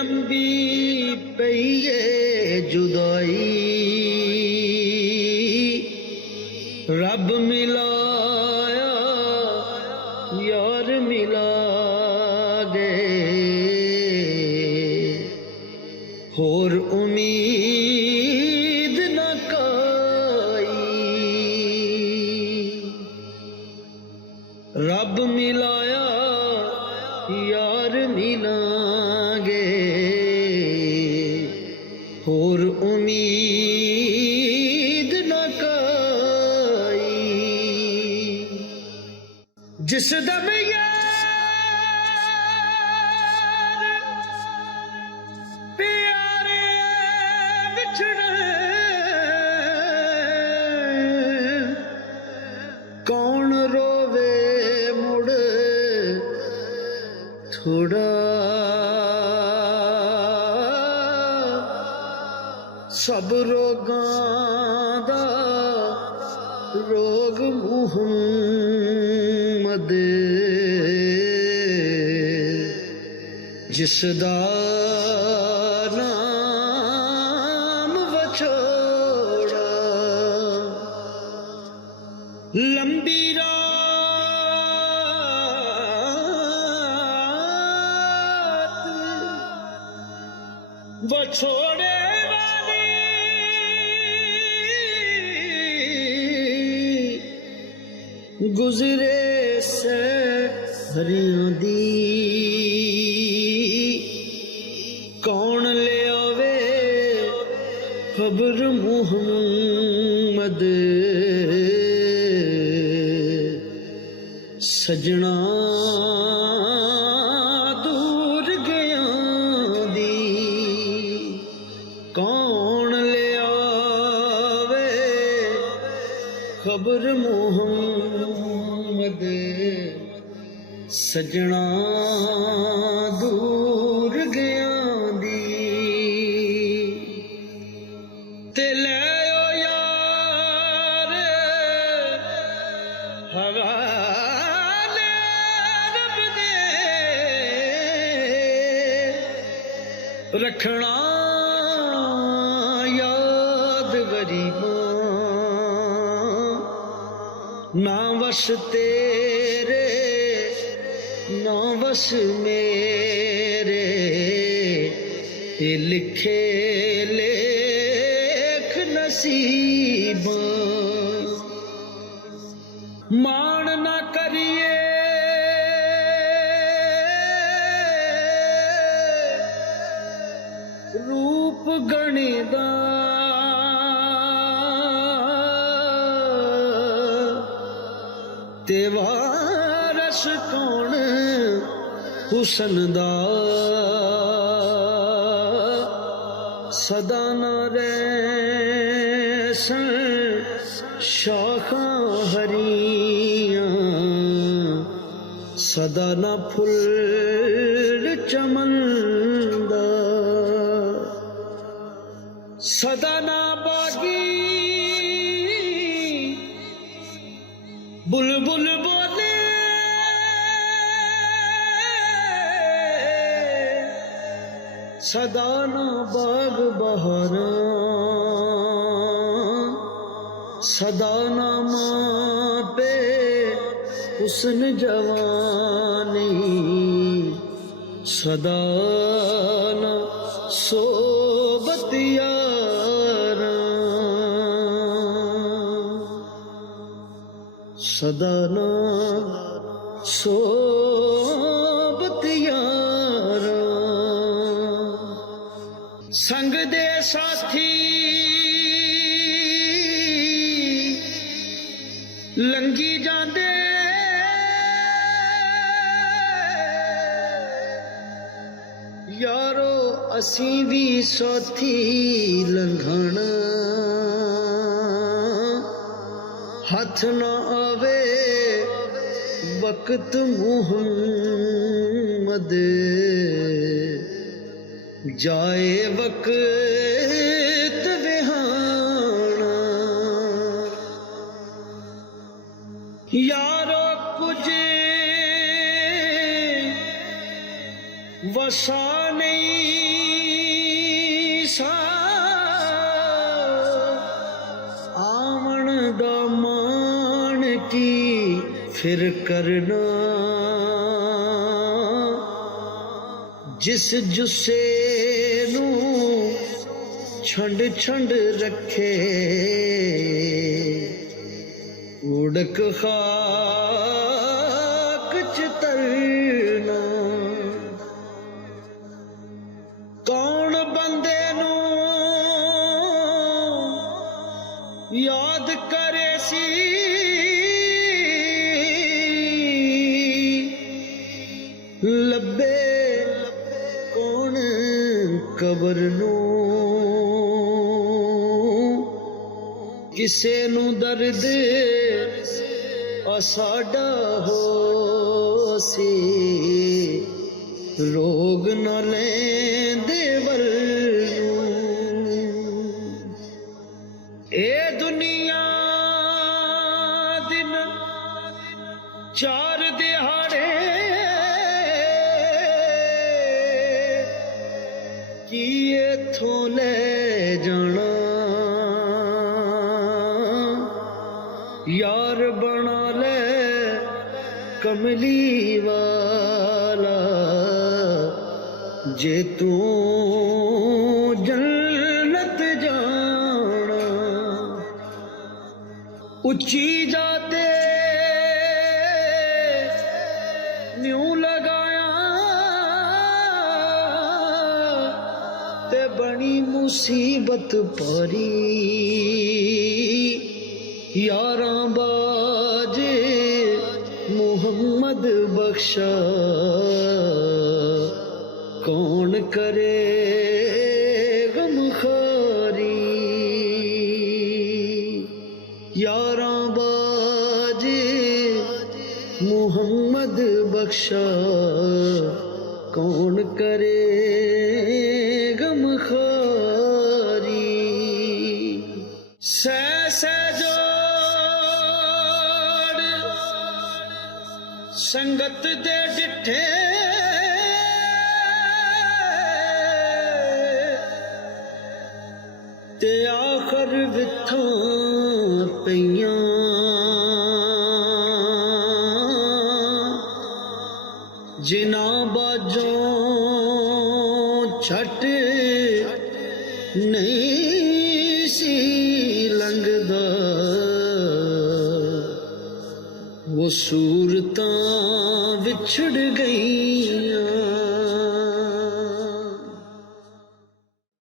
लंबी पई है जुदाई, रब मिलाया यार मिला दे, होर उम्मीद न कोई। रब मिलाया यार मिलांगे, होर उम्मीद न कोई। जिस दम यार प्यारे बिछड़े, कौन रोवे मुड़ थोड़ा। सब रोगां दा रोग मुहम्मद, जिसदा नाम वछोड़ा। लंबी रात वछोड़े वाली, गुजरे से हरियों दी, कौन ले आवे खबर मुहम्मद। सजना दूर गया दी, कौन ले आवे खबर मुहम्मद। सजना दूर गया दी, ते ले ओ यार हवाले रब दे, रखना याद गरीबां, ना वश तेरे ना वश मेरे, ये लिखे लेख नसीबां। मान ना करिए रूप गणिदा, ते वारस कौन हुसन दा। सदा ना रैसन शाखां हरियां, सदा ना फुल चमनदा। सदा ना बागी बुलबुल बोले, सदा ना बाग बहारां, सदा ना मां पे हुस्न जवानी, सदा ना सोबत यारां, सदा ना सोबत यारां। संग दे साथी लंघी जांदे, यारो असी भी साथी लंघना, हथ ना आवे वक्त मुहम्मद, जाए वक्त विहाना। यारो कुछ वसा नहीं की फिर करना, जिस जुस्से नू छंड छंड रखे, उड़क खाक च तरना। कौन बंदे नू याद करे सी, लब्बे कौन कबर नू। किसे नू दर्द असाडा हो सी, रोग न लेंदे वल नू। ए दुनिया दिन चार दिहाड़े, की इथों ले जाना, यार बना ले कमली वाला, जे तू जन्नत जाना। उच्ची जाते न्यू लगाया, ते बनी मुसीबत पारी, यारां बाजे मुहम्मद बख्शा, कौन करे गमखारी। यारां बाजे मुहम्मद बख्शा, कौन करे गमखारी। सै जोड़ संगत दे डिठे, ते आखर विथां पईयां, जिन्हां बाजों छट नहीं सी लंघदा, वो सूरतां विछड़ गई।